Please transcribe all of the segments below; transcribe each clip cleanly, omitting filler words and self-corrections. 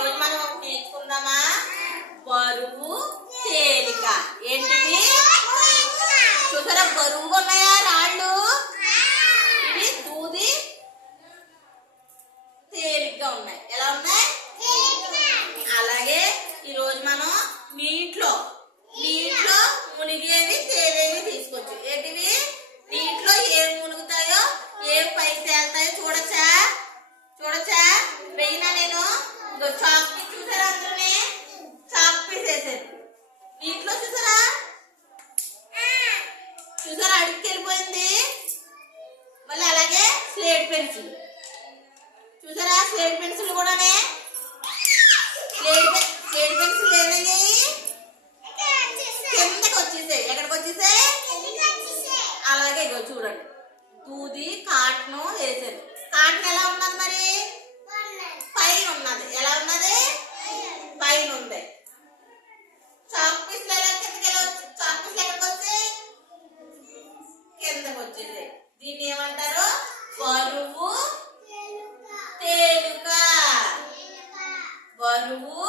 రోజు మనం నేర్చుకుందామా? బరువు తేలిక. ఏంటివి? చూసారా బరువుగా ఉన్నాయా రాళ్ళు? ఇవి దూది తేలిగ్గా ఉన్నాయి. ఎలా ఉన్నాయి? అలాగే ఈరోజు మనం నీటిలో మునిగేవి తేలేవి తీసుకోవచ్చు. ఏంటివి? నీటిలో ఏం మునుగుతాయో ఏం పైకి తేలుతాయో చూడచ్చా? వెయ్యినా నేను చాక్ పీస్ చూసారా? అందులోనే చాక్ పీస్ వేసాను నీటిలో. చూసారా అడిగికి వెళ్ళిపోయింది. మళ్ళీ అలాగే స్లేట్ పెన్సిల్ చూసారా? స్లేట్ పెన్సిల్ కూడానే స్లేట్ పెన్సిల్ ఏమయ్యాయి? కిందకి వచ్చేసాయి. ఎక్కడికి వచ్చేసాయి? అలాగే ఇగో చూడండి దూది కాటను వేసాను. కాటన్ ఎలా ఉన్నది మరి? పైన ఉన్నది. ఎలా ఉన్నది? పైన ఉంది. చాక్ పీస్లు ఎలా కిందకి ఎలా చాక్ పీస్లు ఎక్కడికి వచ్చాయి? కిందకి వచ్చేసాయి. దీన్ని ఏమంటారు? బరువు తేలిక. బరువు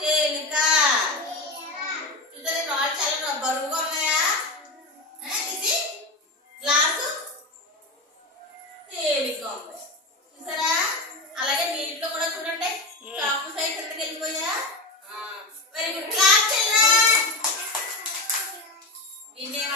తేలిక. చూసారా రాళ్ళు చాలా బరువుగా ఉన్నాయా? ఇది గ్లాసు తేలిగ్గా ఉంది. చూసారా? అలాగే నీటిలో కూడా చూడండి చాకు సైడ్ కిందకి వెళ్ళిపోయా. Very good. క్లాస్ దీన్ని ఏమంటారు?